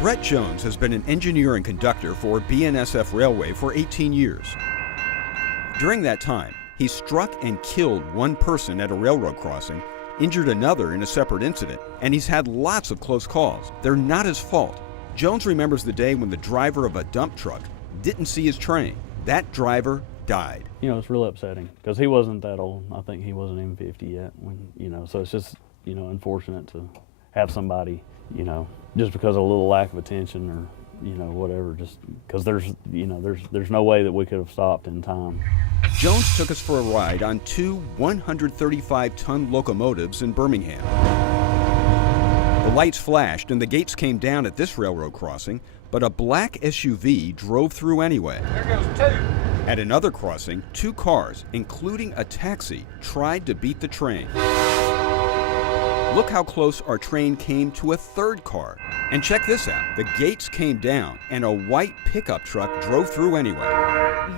Brett Jones has been an engineer and conductor for BNSF Railway for 18 years. During that time, he struck and killed one person at a railroad crossing, injured another in a separate incident, and he's had lots of close calls. They're not his fault. Jones remembers the day when the driver of a dump truck didn't see his train. That driver died. You know, it's real upsetting because he wasn't that old. I think he wasn't even 50 yet so it's just, unfortunate to have somebody, just because of a little lack of attention or, whatever, just because there's no way that we could have stopped in time. Jones took us for a ride on two 135-ton locomotives in Birmingham. The lights flashed and the gates came down at this railroad crossing, but a black SUV drove through anyway. There goes two. At another crossing, two cars, including a taxi, tried to beat the train. Look how close our train came to a third car. And check this out. The gates came down and a white pickup truck drove through anyway.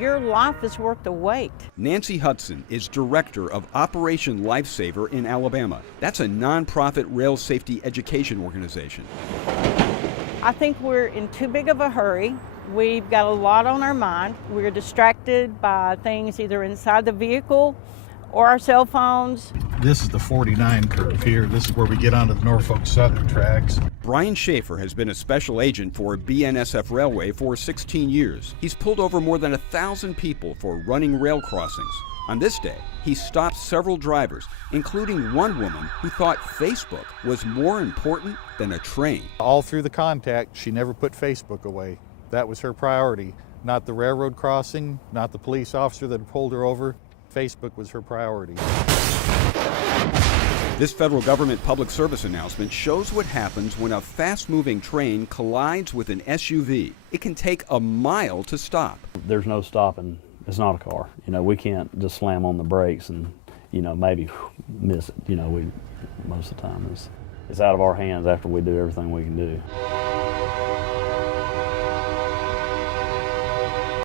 Your life is worth the wait. Nancy Hudson is director of Operation Lifesaver in Alabama. That's a nonprofit rail safety education organization. I think we're in too big of a hurry. We've got a lot on our mind. We're distracted by things either inside the vehicle or our cell phones. This is the 49 curve here. This is where we get onto the Norfolk Southern tracks. Brian Schaefer has been a special agent for BNSF Railway for 16 years. He's pulled over more than 1,000 people for running rail crossings. On this day, he stopped several drivers, including one woman who thought Facebook was more important than a train. All through the contact, she never put Facebook away. That was her priority. Not the railroad crossing, not the police officer that pulled her over. Facebook was her priority. This federal government public service announcement shows what happens when a fast-moving train collides with an SUV. It can take a mile to stop. There's no stopping. It's not a car. We can't just slam on the brakes and, maybe miss it. Most of the time it's out of our hands after we do everything we can do.